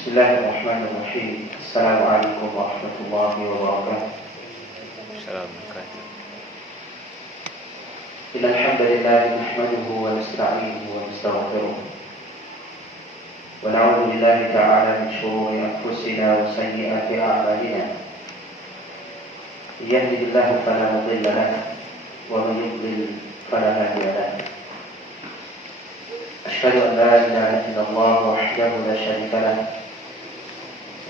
Bismillahirrahmanirrahim. Assalamualaikum warahmatullahi wabarakatuh. Assalamualaikum. Innal hamdalillah nahmaduhu wa nasta'inuhu wa nastaghfiruh. Wa na'udzu billahi ta'ala min shururi anfusina wa sayyiati a'malina. Yahdihillahu fala mudilla lahu wa man yudlil fala hadiya lahu. Asyhadu an la ilaha illallah wahdahu la syarika lahu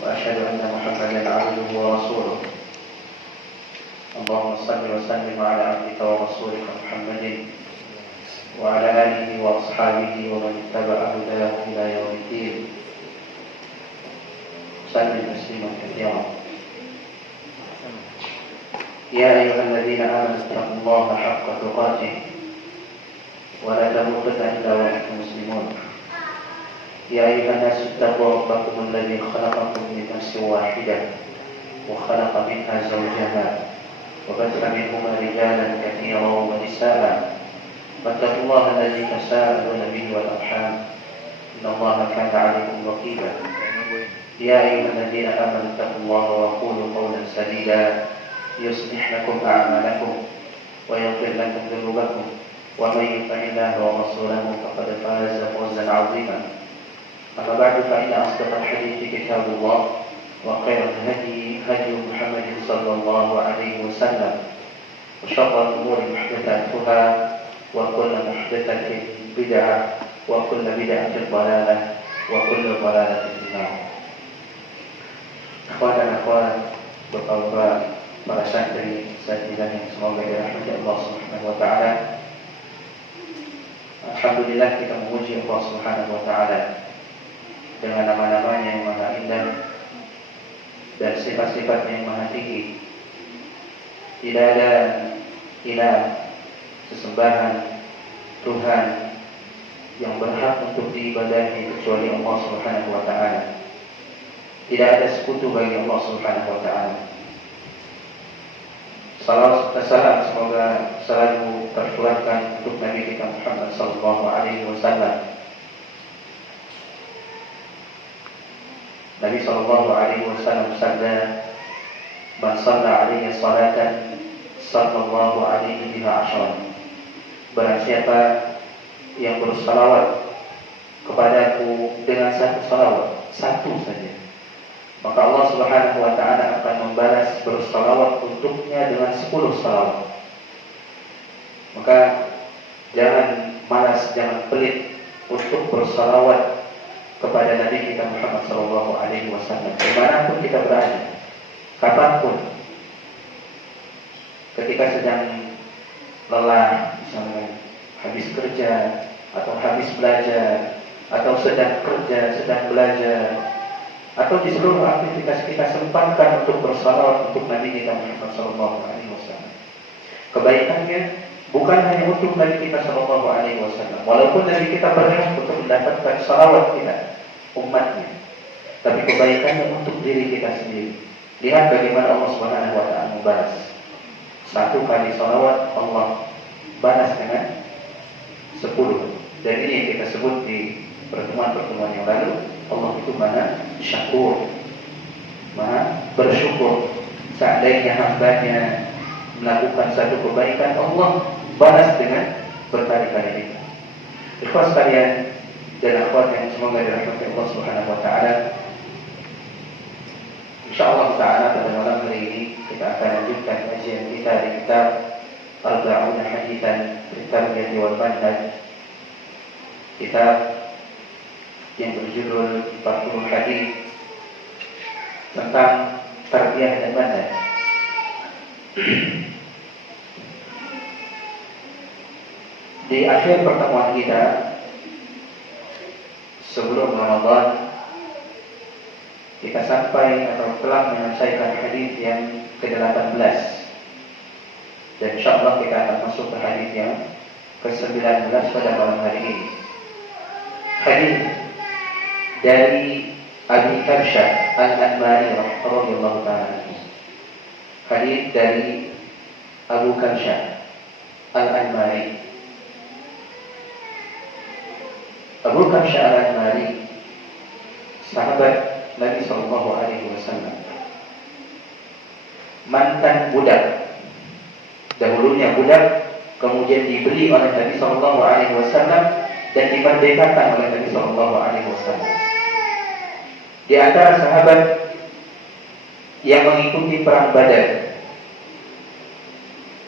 wa asyhadu anna Muhammadan 'abduhu wa rasuluh. Allahumma shalli wa sallim ala abdika wa rasulika Muhammadin wa ala alihi wa ashabihi wa man ittaba'a hudahu ila yaumiddin. Sallim tasliman katsiran. Ya ayyuhalladzina amanu taqullaha haqqa tuqatih wa la tamutunna illa wa antum muslimun. Ya ayyuhan nasu ittaqu rabbakum alladzi khalaqakum min nafsin wahidah wa khalaqa minha zawjaha wa batha minhuma rijalan katsiran wa nisaa. Wattaqullaha alladzi tasaaluna bihi wal arham innallaha kana 'alaykum raqiba. Ya ayyuhalladzina amanu taqullaha wa qulu qawlan sadida yuslih lakum a'malakum wa yaghfir lakum dhunubakum wa may yuti'illaha wa rasulahu faqad faza fawzan 'azima. أما بعد فإن أصدق الحديث كتاب الله وخير الهدي هدي محمد صلى الله عليه وسلم وشر الأمور محدثاتها وكل محدثة بدعة وكل بدعة ضلالة وكل ضلالة في النار. Akhwat dan akhwat, bapak-bapak, para santri sekalian yang semoga dirahmati Allah Subhanahu wa taala. Alhamdulillah kita memuji Allah Subhanahu wa taala dengan nama-namanya yang maha indah dan sifat-sifatnya yang maha tinggi. Tidak ada ilah, sesembahan, Tuhan yang berhak untuk diibadahi kecuali Allah Subhanahu wa taala. Tidak ada sekutu bagi Allah Subhanahu wa taala. Salawat serta salam semoga selalu tercurahkan untuk Nabi kita Muhammad sallallahu alaihi wasallam. Nabi sallallahu alaihi wasallam bersabda, "Man shalla 'alaihi salatan sallallahu alaihi biha asyran." Barang siapa yang bersalawat kepadaku dengan satu salawat, satu saja, maka Allah Subhanahu wa taala akan membalas bersalawat untuknya dengan 10 salawat. Maka jangan malas, jangan pelit untuk bersalawat kepada Nabi kita Muhammad sallallahu alaihi wasallam dimanapun kita berada, kapanpun, ketika sedang lelah, misalnya habis kerja atau habis belajar, atau sedang kerja, sedang belajar, atau di seluruh aktivitas kita, sempatkan untuk bersalawat untuk Nabi kita Muhammad sallallahu alaihi wasallam. Kebaikannya bukan hanya untuk Nabi kita sallallahu alaihi wasallam, walaupun Nabi kita berhak untuk mendapatkan salawat kita, umatnya, tapi kebaikannya untuk diri kita sendiri. Lihat bagaimana Allah Subhanahu wa taala membalas. 1 kali salawat Allah balas dengan 10. Dan ini yang kita sebut di pertemuan-pertemuan yang lalu, Allah itu maha syakur, maha bersyukur. Seandainya hambanya melakukan satu kebaikan, Allah balas dengan berkali-kali lipat. Ikhwas sekalian dan akhwat yang semoga dirahmati Allah Subhanahu wa taala. Insyaallah taala pada malam hari ini kita akan lanjutkan kajian kita di kitab Arba'un Haditsan Tarbiyah wal Manhaj. Kitab yang berjudul 40 hadis tentang tarbiyah dan manhaj. Di akhir pertemuan kita sebelum Ramadan, kita sampai atau telah menyelesaikan hadis yang ke-18, dan insyaallah kita akan masuk ke hadis yang ke-19 pada malam hari ini. Hadis dari Abi Kabsyah Al-Anmari radhiyallahu ta'ala. Hadis dari Abu Kabsyah Al-Anmari. Abu Kabsyah Al-Anmari sahabat Nabi Shallallahu Alaihi Wasallam. Mantan budak, dahulunya budak, kemudian dibeli oleh Nabi Shallallahu Alaihi Wasallam dan dimerdekakan oleh Nabi Shallallahu Alaihi Wasallam. Di antara sahabat yang mengikuti perang Badar,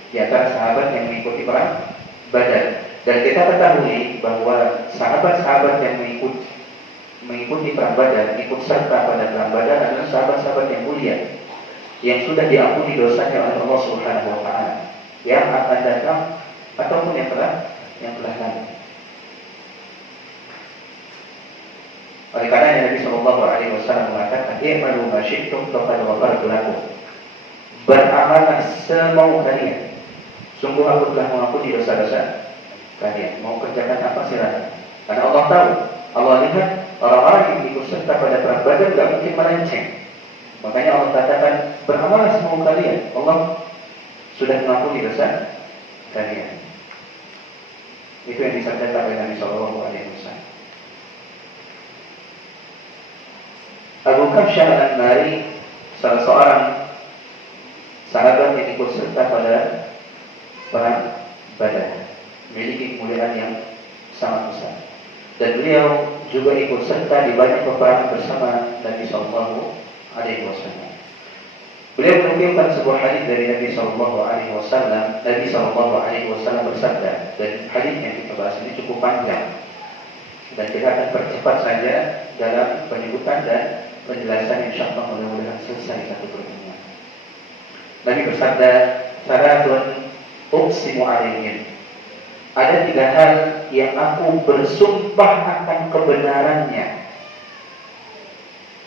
di antara sahabat yang mengikuti perang Badar, dan kita ketahui bahwa sahabat-sahabat yang mengikuti perang Badar, ikut serta pada perang Badar adalah sahabat-sahabat yang mulia, yang sudah diampuni dosanya oleh Allah Subhanahu wa taala, yang akan datang ataupun yang telah lalu. Oleh karena Nabi Shallallahu Alaihi Wasallam mengatakan, "I'malu ma syi'tum faqad ghafartu lakum." Beramallah semau kalian, sungguh aku telah mengampuni dosa-dosa kalian. Mau kerjakan apa silakan. Karena Allah tahu, Allah lihat orang-orang yang ikut serta pada perang Badar tidak mungkin melenceng. Makanya Allah katakan, beramallah semau kalian. Allah sudah mengampuni dosa kalian. Itu yang disabdakan oleh Nabi Shallallahu Alaihi Wasallam. Abu Kabsyah Al-Anmari, salah seorang sahabat yang ikut serta pada perang Badar, memiliki kemuliaan yang sangat besar. Dan beliau juga ikut serta di banyak peperangan bersama Nabi Shallallahu Alaihi Wasallam. Beliau menukilkan sebuah hadis dari Nabi Shallallahu Alaihi Wasallam. Nabi Shallallahu Alaihi Wasallam bersabda, dan hadis yang kita bahas ini cukup panjang, dan kita akan percepat saja dalam penyebutan dan penjelasan, insyaallah mudah-mudahan selesai satu pertemuan. Nabi bersabda, "Salatun uqsimu alaihim." Ada 3 hal yang aku bersumpah akan kebenarannya.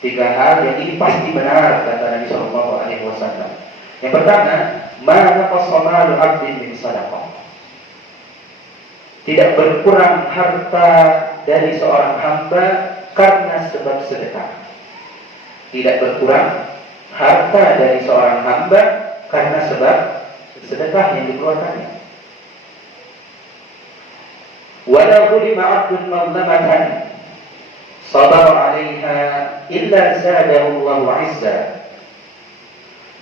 3 hal yang ini pasti benar, kata Nabi Shallallahu Alaihi Wasallam. Yang pertama, ma naqasa malu 'abdin min shadaqah. Tidak berkurang harta dari seorang hamba karena sebab sedekah. Tidak berkurang harta dari seorang hamba karena sebab sedekah yang dikeluarkannya. Walau lima 'abdun mazlamatan sabar 'alaiha illa zadahu Allahu 'izza.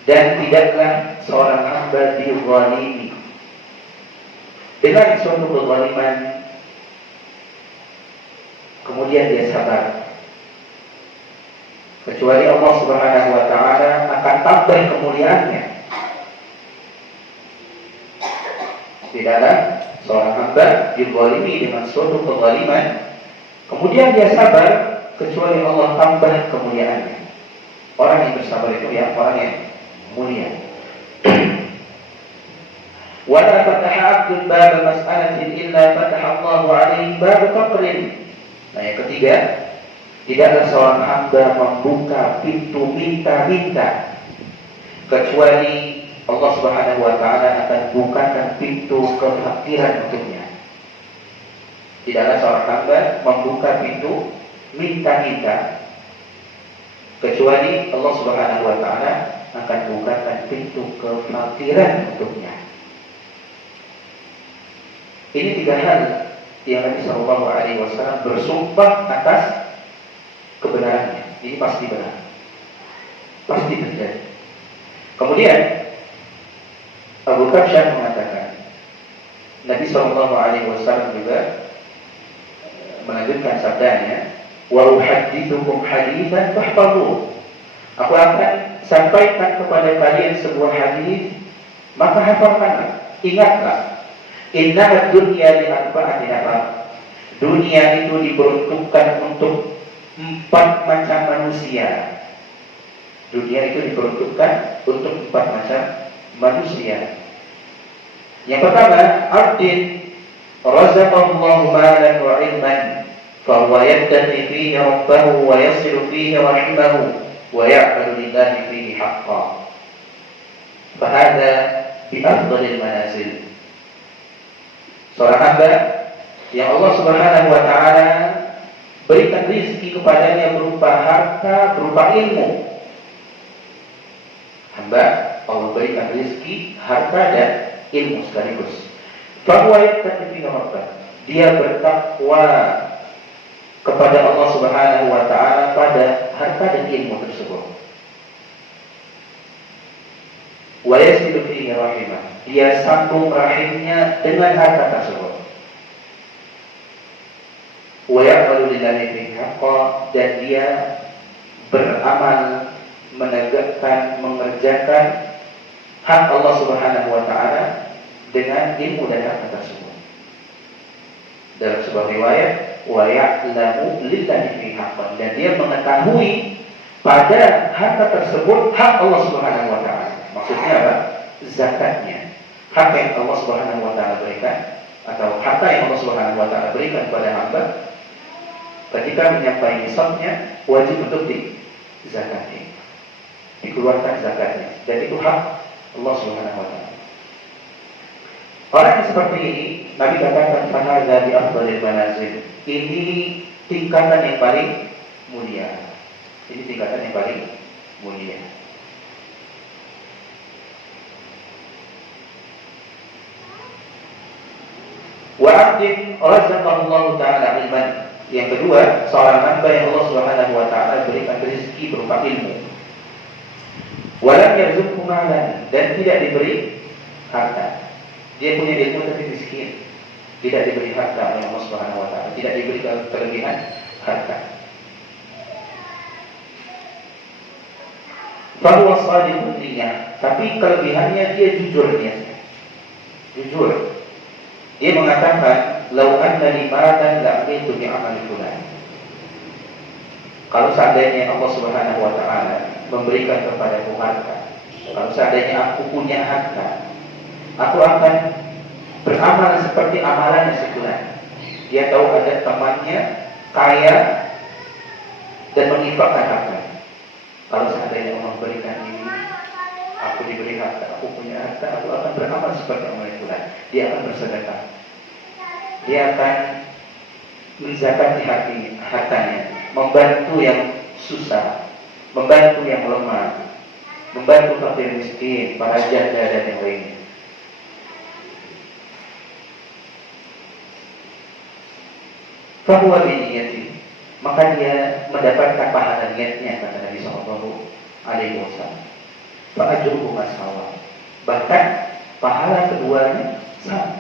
Dan tidaklah seorang hamba dizalimi dengan suatu kezaliman kemudian dia sabar, kecuali Allah Subhanahu wa taala akan tambah kemuliaannya. Tidaklah seorang hamba dizalimi dengan suatu kezaliman kemudian dia sabar, kecuali Allah tambah kemuliaannya. Orang yang bersabar itu ya orang yang mulia. Wala fataha 'abdun bab mas'alatin illa fataha Allahu 'alaihi bab faqrin. Nah, yang ketiga, tidaklah seorang hamba membuka pintu minta-minta kecuali Allah Subhanahu wa taala akan bukakan pintu kefakiran untuknya. Tidaklah seorang hamba membuka pintu minta-minta kecuali Allah Subhanahu wa taala akan bukakan pintu kefakiran untuknya. Ini 3 hal yang Nabi Shallallahu Alaihi Wasallam bersumpah atas kebenarannya. Ini pasti benar, pasti terjadi. Kemudian Abu Kabsyah mengatakan, Nabi Shallallahu Alaihi Wasallam juga melanjutkan sabdanya, wa uhaddithukum haditsan fahfadhuhu. Aku akan sampaikan kepada kalian sebuah hadis, maka hafalkanlah, ingatlah. Inna dunya li arba'ati nafar. Dunia itu diperuntukkan untuk 4 macam manusia. Dunia itu diperuntukkan untuk 4 macam manusia. Yang pertama, abdin razaqallahu malan wa ilman, fa huwa yattaqi fihi rabbahu wa yasilu fihi rahimahu wa ya'malu lillahi fihi haqqan. Fa hadha bi afdhalil manazil. Seorang hamba yang Allah Subhanahu wa taala berikan rezeki kepadanya berupa harta, berupa ilmu. Hamba Allah berikan rezeki, harta dan ilmu sekaligus. Bahwa yang terjadi rabbah, dia bertakwa kepada Allah Subhanahu wa taala pada harta dan ilmu tersebut. Wa yasilu fihi rahimah. Dia sambung rahimnya dengan harta tersebut. Wa ya'malu lillahi fihi haqqa, dan dia beramal menegakkan, mengerjakan hak Allah Subhanahu wa taala dengan ilmu dan harta tersebut. Dalam sebuah riwayat, wa ya'lamu lillahi fihi haqqan, dan dia mengetahui pada harta tersebut hak Allah Subhanahu wa taala. Maksudnya apa? Zakatnya. Hak yang Allah Subhanahu wa taala berikan, atau harta yang Allah Subhanahu wa taala berikan kepada hamba, ketika menyampaikan nisabnya wajib untuk dizakati, dikeluarkan zakatnya, dan itu hak Allah Subhanahu wa taala. Orang yang seperti ini, Nabi katakan fahadza bi afdhalil manazil. Ini tingkatan yang paling mulia. Ini tingkatan yang paling mulia. Wa 'abdin razaqallahu ta'ala ilman. Yang kedua, seorang hamba yang Allah Subhanahu wa taala berikan rezeki berupa ilmu. Wa lam yarzuqhu malan, dan tidak diberi harta. Dia punya ilmu tapi miskin, tidak diberi harta oleh Allah Subhanahu wa taala, tidak diberi kelebihan harta. Fahuwa shadiqun niyah, tapi kelebihannya dia jujur niatnya. Jujur. Dia mengatakan, "Lau anna li malan la'amiltu bi amali fulan." Kalau seandainya Allah Subhanahu wa taala memberikan kepadaku harta, kalau seandainya aku punya harta, aku akan beramal seperti amalannya si fulan. Dia tahu ada temannya kaya dan menginfakkan harta. Kalau seandainya Allah memberikan ini, aku diberi harta, aku punya harta, aku akan beramal seperti amalan fulan. Dia akan bersedekah. Dia akan menzakati hartanya, membantu yang susah, membantu yang lemah, membantu fakir miskin, para janda dan yang lainnya. Fahuwa biniyati, maka dia mendapatkan pahala niatnya, kata Nabi Sallallahu Alaihi Wasallam. Fa'ajruhu masawa, bahkan pahala keduanya sama.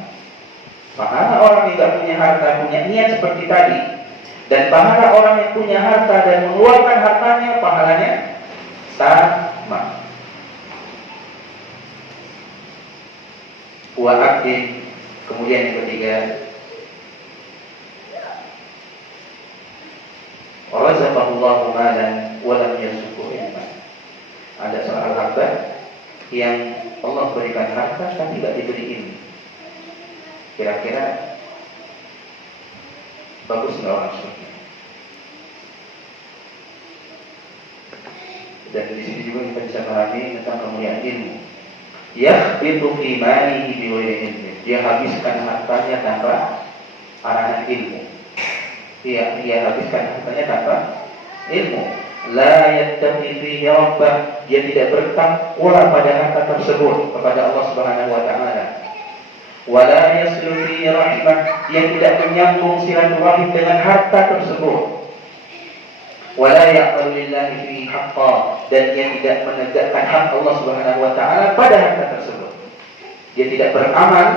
Pahala orang yang tidak punya harta punya niat seperti tadi, dan pahala orang yang punya harta dan mengeluarkan hartanya, pahalanya sama. Wa abdin, kemudian yang ketiga, razaqallahu malan wa lam yarzuqhu ilman. Ada seorang hamba yang Allah berikan harta tapi tidak diberi ilmu. Kira-kira bagus nggak orang seperti ini? Dan di sini juga kita bisa memahami tentang kemuliaan ilmu. Yakhbitu fi malihi bi ghairi ilmi. Dia habiskan hartanya tanpa arahan ilmu. Dia habiskan hartanya tanpa ilmu. La yattaqi fihi rabbah. Dia tidak bertakwa pada harta tersebut kepada Allah Subhanahu wa taala. Wa la yaslu fihi rahimah. Dia tidak menyambung silaturahim dengan harta tersebut. Wa la ya'malu lillahi fihi haqqan. Dan dia tidak menegakkan hak Allah Subhanahu wa taala pada harta tersebut. Dia tidak beramal,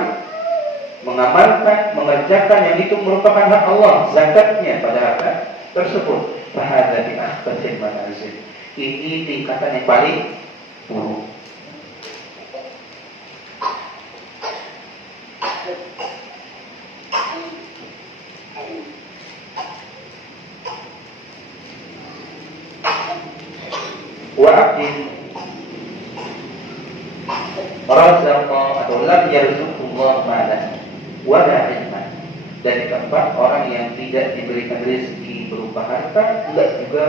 mengamalkan, mengerjakan yang itu merupakan hak Allah, zakatnya pada harta tersebut. Fahadza bi akhbathil manazil. Ini tingkatan yang paling buruk. Wa abdin razaqa atau lam yarzuqullah malan wa la ilman. Dan yang keempat, orang yang tidak diberikan rezeki berupa harta, tidak juga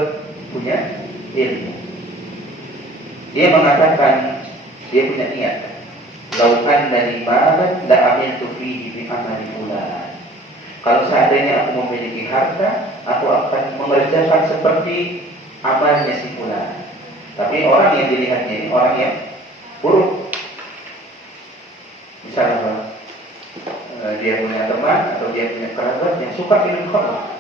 punya ilmu. Dia mengatakan, dia punya niat, lau anna li malan la amiltu fihi bi amali fulan. Kalau seandainya aku memiliki harta, aku akan mengerjakan seperti amalnya si fulan. Tapi orang yang dilihatnya ini orang yang buruk. Misalnya dia punya teman atau dia punya kerabat yang suka minum khamr,